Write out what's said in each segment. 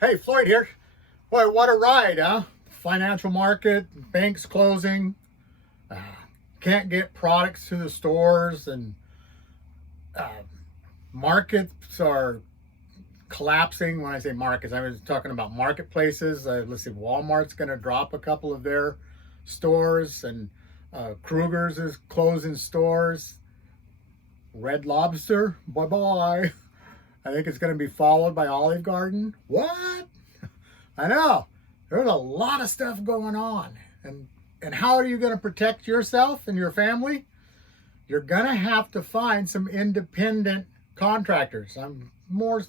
Hey, Floyd here. Boy, what a ride, huh? Financial market, banks closing, uh, can't get products to the stores, and uh, markets are collapsing. When I say markets, I was talking about marketplaces. Let's see, Walmart's going to drop a couple of their stores, and Kruger's is closing stores. Red Lobster, bye bye. I think it's going to be followed by Olive Garden. What? I know. There's a lot of stuff going on. And how are you going to protect yourself and your family? You're going to have to find some independent contractors. I'm more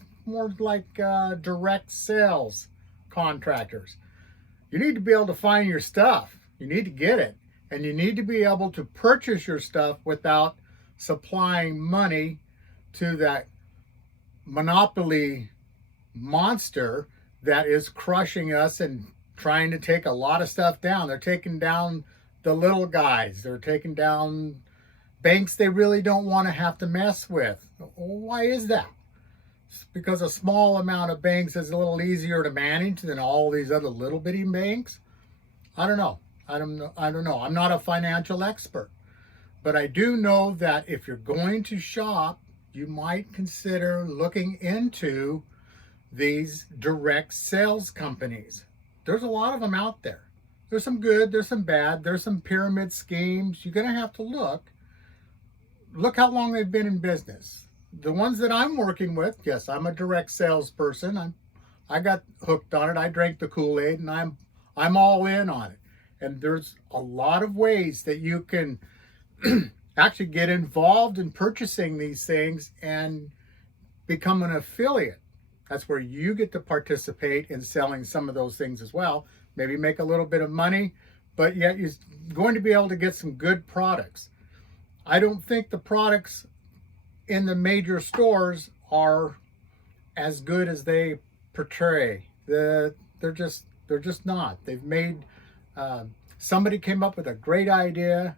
like direct sales contractors. You need to be able to find your stuff. You need to get it. And you need to be able to purchase your stuff without supplying money to that monopoly monster that is crushing us and trying to take a lot of stuff down. They're taking down the little guys. They're taking down banks they really don't want to have to mess with. Why is that? It's because a small amount of banks is a little easier to manage than all these other little bitty banks. I don't know. I don't know. I'm not a financial expert, but I do know that if you're going to shop, you might consider looking into these direct sales companies. There's a lot of them out there. There's some good, there's some bad, there's some pyramid schemes. You're going to have to look how long they've been in business. The ones that I'm working with, yes, I'm a direct salesperson. I got hooked on it. I drank the Kool-Aid, and I'm all in on it. And there's a lot of ways that you can actually get involved in purchasing these things and become an affiliate. That's where you get to participate in selling some of those things as well. Maybe make a little bit of money, but yet you're going to be able to get some good products. I don't think the products in the major stores are as good as they portray. They're just not. They've made somebody came up with a great idea,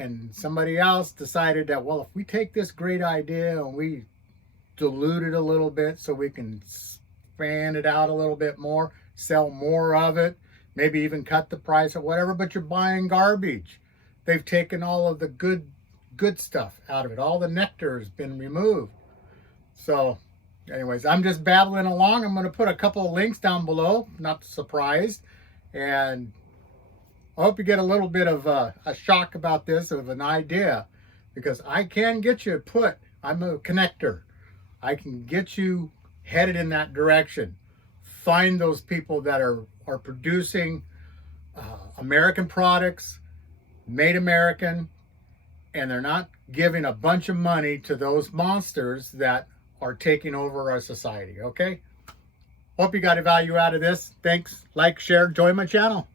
and somebody else decided that, well, if we take this great idea and we dilute it a little bit so we can expand it out a little bit more, sell more of it, maybe even cut the price or whatever, but you're buying garbage. They've taken all of the good stuff out of it. All the nectar has been removed. So anyways, I'm just babbling along. I'm going to put a couple of links down below, not surprised. And I hope you get a little bit of a shock about this, of an idea, because I can get you I'm a connector. I can get you headed in that direction. Find those people that are producing American products, made American, and they're not giving a bunch of money to those monsters that are taking over our society, okay? Hope you got a value out of this. Thanks. Like, share, join my channel.